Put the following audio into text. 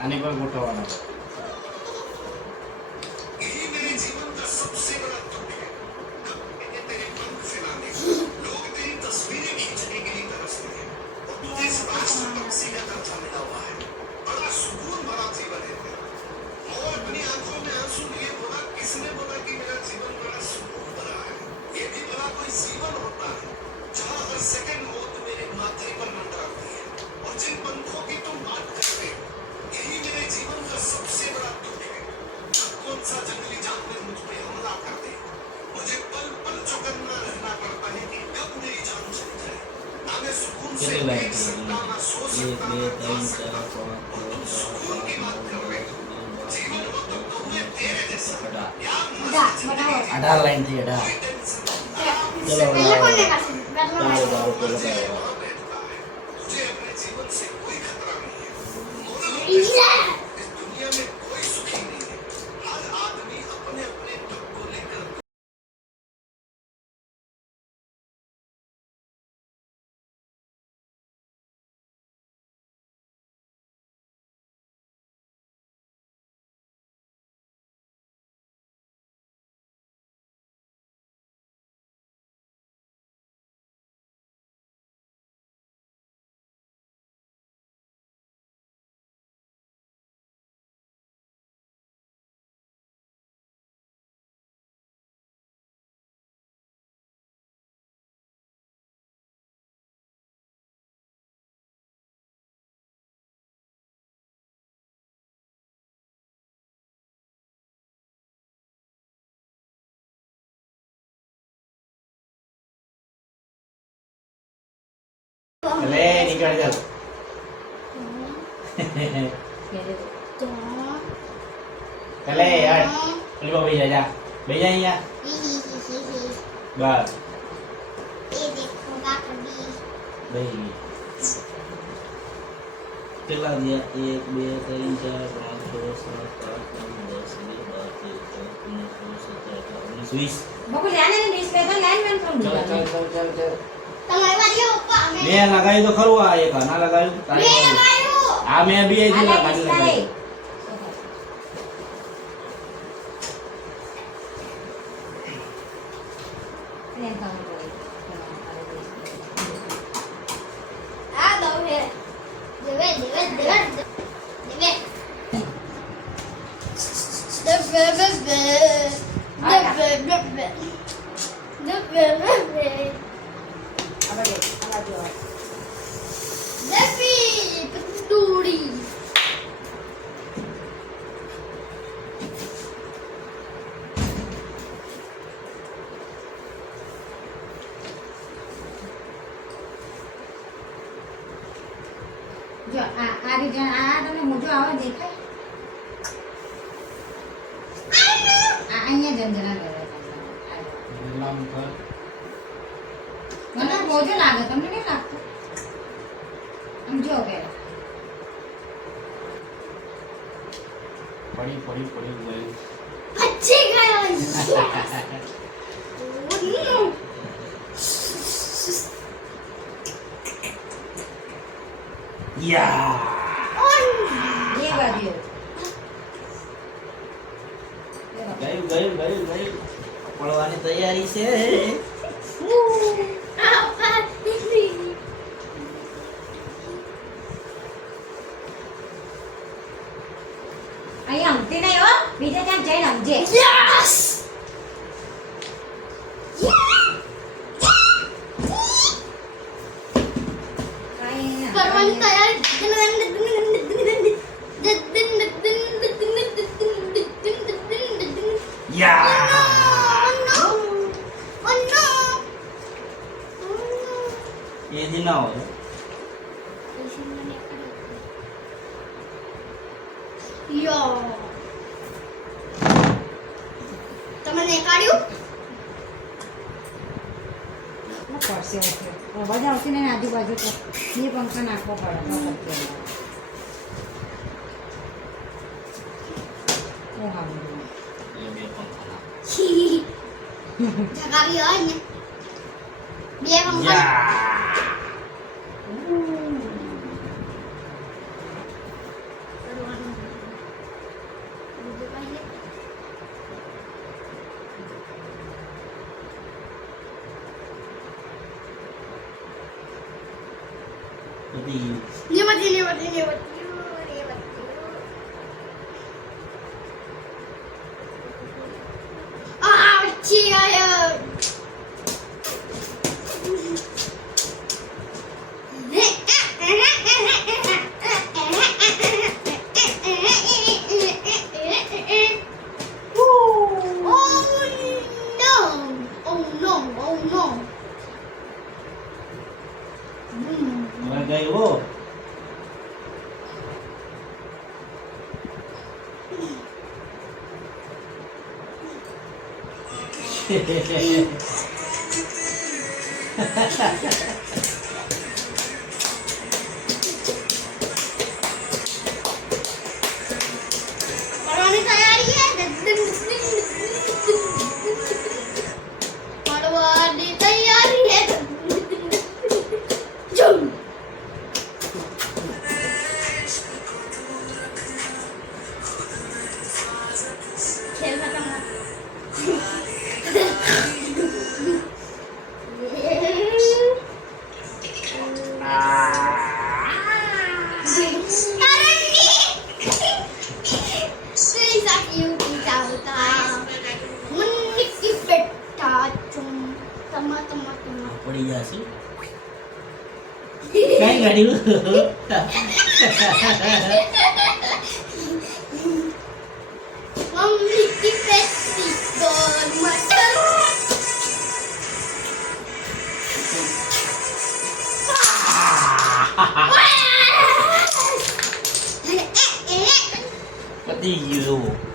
આને પર ગોઠવવાનો यही मेरे जीवन का सबसे बड़ा दुख है कि तेरे पंख फैलाने लोग तेरी तस्वीरें खींचने के लिए तरसते हैं और तुझे इस राष्ट्रपति का दर्जा मिला हुआ है बड़ा सुकून भरा जीवन है और अपनी आंखों में आंसू लिए बोला किसने बोला कि मेरा जीवन बड़ा सुकून भरा है ये भी भला कोई जीवन होता है जहाँ हर सेकंड मौत मेरे माथे पर मंडराती है और जिन पंखों की तुम बात कर रहे हो यही मेरे जीवन का सबसे बड़ा दुख है कौन सा जंगली जानवर मुझ पे हमला कर दे मुझे पल पल चौकन्ना रहना पड़ता है कि कब मेरी जान चली जाए ना मैं सुकून से देख सकता ना सो सकता ना खा सकता और तुम सुकून की बात कर रहे हो जीवन हो तो कौए तेरे जैसा यार अठार लाइन थी अठार चलो मुझे अपने जीवन से कोई खतरा नहीं है इस दुनिया में कोई सुखी नहीं है हर आदमी अपने अपने दुख को लेकर अरे निकल जा चले यार चल भाई जा भैया यहाँ बस ये देखूंगा कभी भाई चला दिया 1 2 3 4 5 6 7 8 9 10 11 12 13 14 15 16 17 18 19 20 બકુ લેને ને ડિસ્પ્લે તો લાઈન મેન ફોન चल चल चल चल चल તમારી વાડીઓ પપ્પા અમે मैं लगाई तो खरवा एक ना लगाई तो મેં લગાયું हां मैं भी आई थी ना खाली लगाई આ દો હે દેવે દેવે દેવે દેવે આપણે આલા જો જો આ રીજન આ તમને મોટો આવા દેખાય આ અહીંયા જંજરા કરે नाम पर મને બોજો લાગે તમને નહીં લાગતું આમ જો પેલા पड़ी पड़ी पड़ी गई अच्छी गयो या એ બાજુ गई गई गई गई पड़वानी तैयारी से અહીંયા ઊંઘતી નહીં હો બીજે ત્યાં જઈને ઊંઘજે यस કરવાની તૈયારી या ये दिन ना हो તમને કાઢ્યું પડશે અવાજ આવતી નહીં આજુબાજુ તો એ પંખા નાખવો પડે ઓ હા ये भी पंखा જગાવી હોય ને બે પંખા या બધી ને બધી છી આયો હવે ગયો પડવાની તૈયારી છે પડવાની તૈયારી છે જમ ખેલ ખતમ પડી જશે કઈ ગાડી પતી ગયું